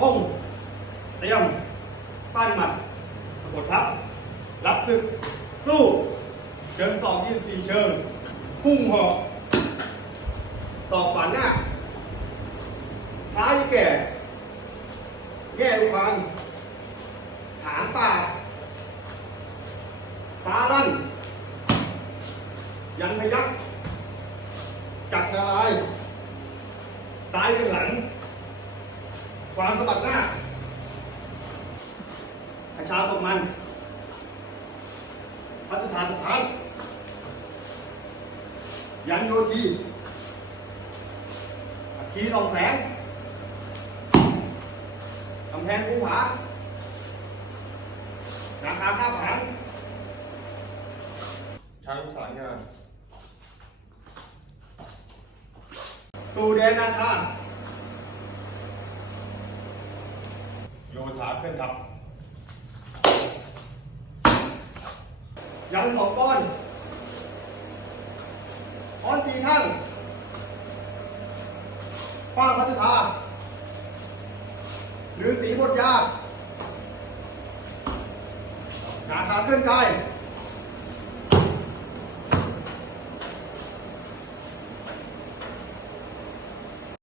องเตรียมปั้นหมัดสะกดทับ รับตึกสู้เชิงสองที่สี่เชิง พุ่งหอกตอกฝันหน้าท้ายแก่แง่ลูกพันฐานป่าฟ้าลั่น ยันพยักจัดทลายซ้ายเป็นหลัง วางสะบัดหน้าประชาตกมันพัฒนาสถานยันโยทีอัคคีทองแสงกำแพงภูผาราคาค่าผานช้างสายงานตูแดนนาคา ขาเคลื่อนทับ ยันสองก้อนอ้อนตีทั้งป้างพัฒนาหรือสีบทยานาขาเคลื่อนกาย